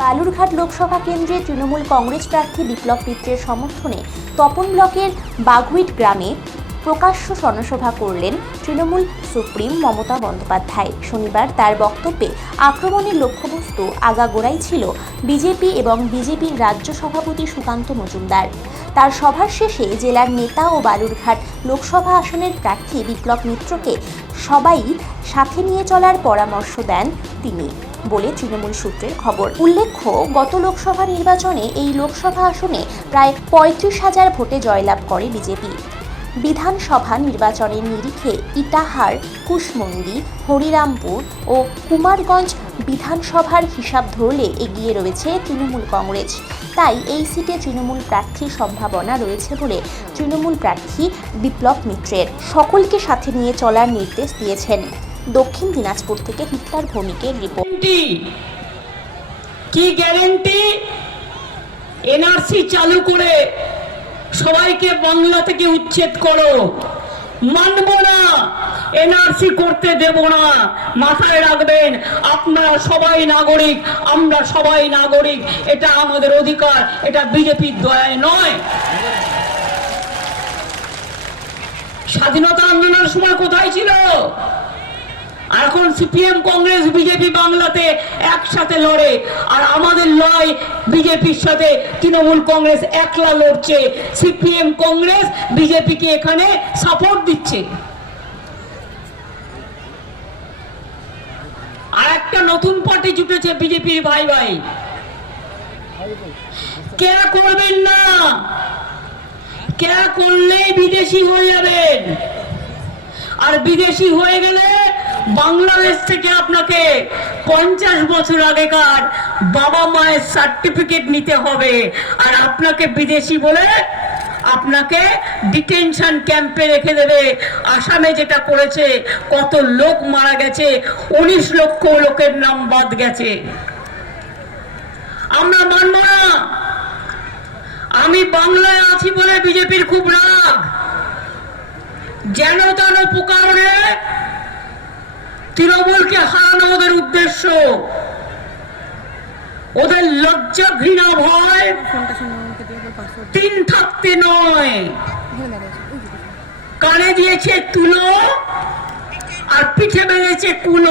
বালুরঘাট লোকসভা কেন্দ্রে তৃণমূল কংগ্রেস প্রার্থী বিপ্লব মিত্রের সমর্থনে তপন ব্লকের বাঘুইট গ্রামে প্রকাশ্য জনসভা করলেন তৃণমূল সুপ্রিম মমতা বন্দ্যোপাধ্যায়। শনিবার তার বক্তব্যে আক্রমণের লক্ষ্যবস্তু আগাগোড়াই ছিল বিজেপি এবং বিজেপির রাজ্য সভাপতি সুকান্ত মজুমদার। তার সভার শেষে জেলার নেতা ও বালুরঘাট লোকসভা আসনের প্রার্থী বিপ্লব মিত্রকে সবাই সাথে নিয়ে চলার পরামর্শ দেন তিনি। বলে তৃণমূল সূত্রের খবর। উল্লেখ্য, গত লোকসভা নির্বাচনে এই লোকসভা আসনে প্রায় পঁয়ত্রিশ হাজার ভোটে জয়লাভ করে বিজেপি। বিধানসভা নির্বাচনের নিরিখে ইটাহার, কুশমন্ডি, হরিরামপুর ও কুমারগঞ্জ বিধানসভার হিসাব ধরলে এগিয়ে রয়েছে তৃণমূল কংগ্রেস। তাই এই সিটে তৃণমূল প্রার্থীর সম্ভাবনা রয়েছে বলে তৃণমূল প্রার্থী বিপ্লব মিত্রের। সকলকে সাথে নিয়ে চলার নির্দেশ দিয়েছেন। দক্ষিণ দিনাজপুর থেকে হিটলার ভৌমিকের রিপোর্ট কি গ্যারেন্টি? এনআরসি চালু করে সবাইকে বাংলা থেকে উচ্ছেদ করো। মানব না। এনআরসি করতে দেব না। মাথায় রাখবেন, আপনারা সবাই নাগরিক, আমরা সবাই নাগরিক। এটা আমাদের অধিকার, এটা বিজেপির দয়ায় নয়। স্বাধীনতা আন্দোলনের সময় কোথায় ছিল? এখন সিপিএম, কংগ্রেস, বিজেপি বাংলাতে একসাথে লড়ে, আর আমাদের লড়াই বিজেপির সাথে, তৃণমূল কংগ্রেস একলা লড়ছে, সিপিএম, কংগ্রেস, বিজেপিকে এখানে সাপোর্ট দিচ্ছে। আর একটা নতুন পার্টি জুটেছে বিজেপির ভাই ভাই। কে করবেন না? কে করলেই বিদেশি হয়ে যাবেন? আর বিদেশি হয়ে গেলে বাংলাদেশ থেকে আপনাকে পঞ্চাশ বছর আগেকার বাবা মায়ের সার্টিফিকেট নিতে হবে। আর আপনাকে বিদেশি বলে আপনাকে ডিটেনশন ক্যাম্পে রেখে দেবে। আসামে যেটা করেছে, কত লোক মারা গেছে, উনিশ লক্ষ লোকের নাম বাদ গেছে। আমরা মানব না। আমি বাংলায় আছি বলে বিজেপির খুব রাগ। যেন তেন প্রকারণে তৃণমূলকে হারানো ওদের উদ্দেশ্য। ওদের লজ্জা ঘৃণা ভয় তিন থাকতে নয়। কানে দিয়েছে তুলো আর পিঠে মেরেছে কুলো।